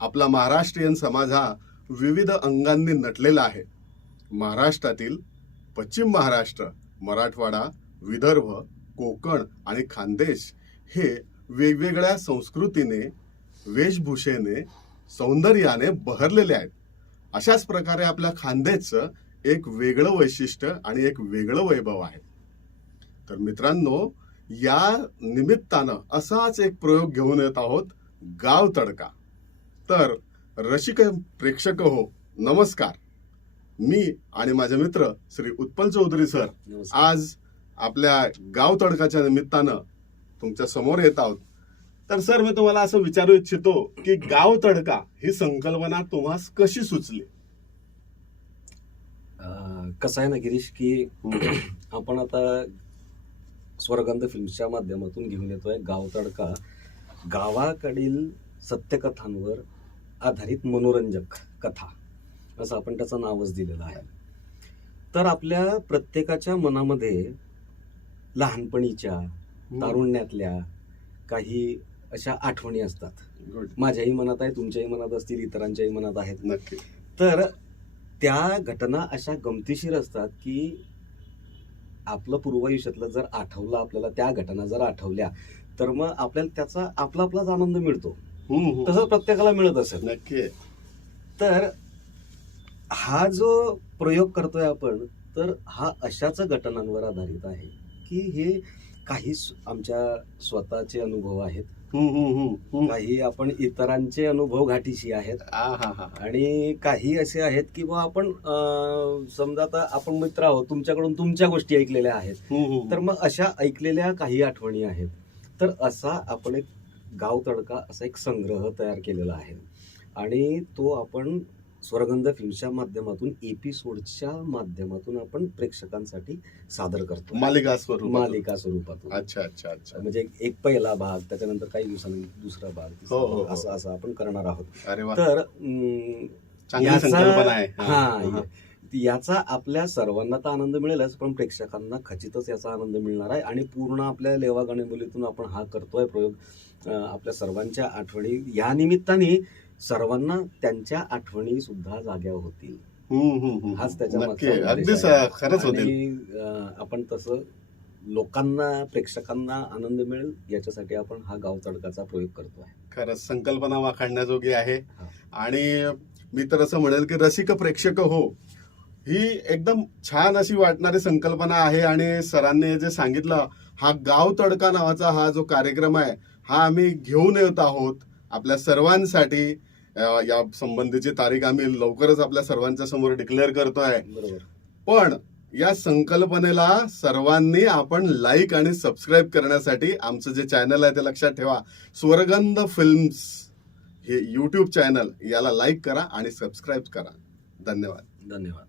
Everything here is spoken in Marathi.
आपला महाराष्ट्रीयन समाज हा विविध अंगांनी नटलेला आहे. महाराष्ट्रातील पश्चिम महाराष्ट्र मराठवाडा विदर्भ कोकण आणि खानदेश हे वेगवेगळ्या संस्कृतीने वेशभूषेने सौंदर्याने बहरलेले आहेत. अशाच प्रकारे आपल्या खानदेशचं एक वेगळं वैशिष्ट्य आणि एक वेगळं वैभव आहे. तर मित्रांनो या निमित्तानं असाच एक प्रयोग घेऊन येत आहोत गाव तडका. तर रसिक प्रेक्षक हो नमस्कार. मी आणि माझे मित्र श्री उत्पल चौधरी सर आज आपल्या गाव तडकाच्या निमित्तानं तुमच्यासमोर येत आहोत. तर सर मी तुम्हाला असं विचारू इच्छितो की गाव तडका ही संकल्पना तुम्हाला कशी सुचली? कसं आहे ना गिरीश की आपण आता स्वर्गंध फिल्मच्या माध्यमातून घेऊन येतोय. गाव तडका गावाकडील सत्यकथांवर आधारित मनोरंजक कथा असं आपण त्याचं नावच दिलेलं आहे. तर आपल्या प्रत्येकाच्या मनामध्ये लहानपणीच्या तारुण्यातल्या काही अशा आठवणी असतात. माझ्याही मनात आहे तुमच्याही मनात असतील इतरांच्याही मनात आहेत. नक्की. तर त्या घटना अशा गमतीशीर असतात की आपलं पूर्वायुष्यातलं जर आठवलं आपल्याला त्या घटना जर आठवल्या तर मग आपल्याला त्याचा आपला आपलाच आनंद मिळतो. हम्म, हम्म. तसं प्रत्येकाला मिळत असेल नक्की तर हा जो प्रयोग करतोय आपण तर हा अशाच घटनांवर आधारित आहे की हे काही आमच्या स्वतःचे अनुभव आहेत हम्म. काही आपण इतरांचे अनुभव गाठीशी आहेत हा, हा. आणि काही असे आहेत की बा आपण समजा आता आपण मित्र आहोत तुमच्याकडून तुमच्या गोष्टी ऐकलेल्या आहेत. तर मग अशा ऐकलेल्या काही आठवणी आहेत तर असा आपण एक गाव तडका असा एक संग्रह तयार केलेला आहे. आणि तो आपण स्वर्गंध फिल्मच्या माध्यमातून एपिसोडच्या माध्यमातून आपण प्रेक्षकांसाठी सादर करतो मालिका स्वरूप मालिका स्वरूपातून. अच्छा अच्छा अच्छा. म्हणजे एक- पहिला भाग त्याच्यानंतर काही दिवसांनी दुसरा भाग हो, हो, हो. असं असं आपण करणार आहोत. तर याचा- हा. याचा आपल्या सर्वांना तर आनंद मिळेलच पण प्रेक्षकांना खचितच याचा आनंद मिळणार आहे. आणि पूर्ण आपल्या लेवा गणबोलीतून आपण हा करतोय प्रयोग आपल्या सर्वांच्या आठवणी. या निमित्ताने सर्वांना त्यांच्या आठवणी सुद्धा जाग्या होतील. हाच त्याच्या आहे. खरंच आपण तसं लोकांना प्रेक्षकांना आनंद मिळेल याच्यासाठी आपण हा गाव तडकाचा प्रयोग करतोय. खरंच संकल्पना वाखाणण्याजोगी आहे. आणि मी तर असं म्हणेल की रसिक प्रेक्षक हो. ही एकदम छान अशी वाटणारी संकल्पना आहे आणि सरांनी जे सांगितलं हा गाव तडका नावाचा हा जो कार्यक्रम आहे हा आम्ही घेऊन येत आहोत आपल्या सर्वांसाठी. या संबंधीची तारीख आम्ही लवकरच आपल्या सर्वांच्या समोर डिक्लेअर करतोय. पण या संकल्पनेला सर्वांनी आपण लाईक आणि सबस्क्राईब करण्यासाठी आमचं जे चॅनल आहे ते लक्षात ठेवा. स्वर्गंध फिल्म्स हे यूट्यूब चॅनल याला लाईक करा आणि सबस्क्राईब करा. धन्यवाद. धन्यवाद.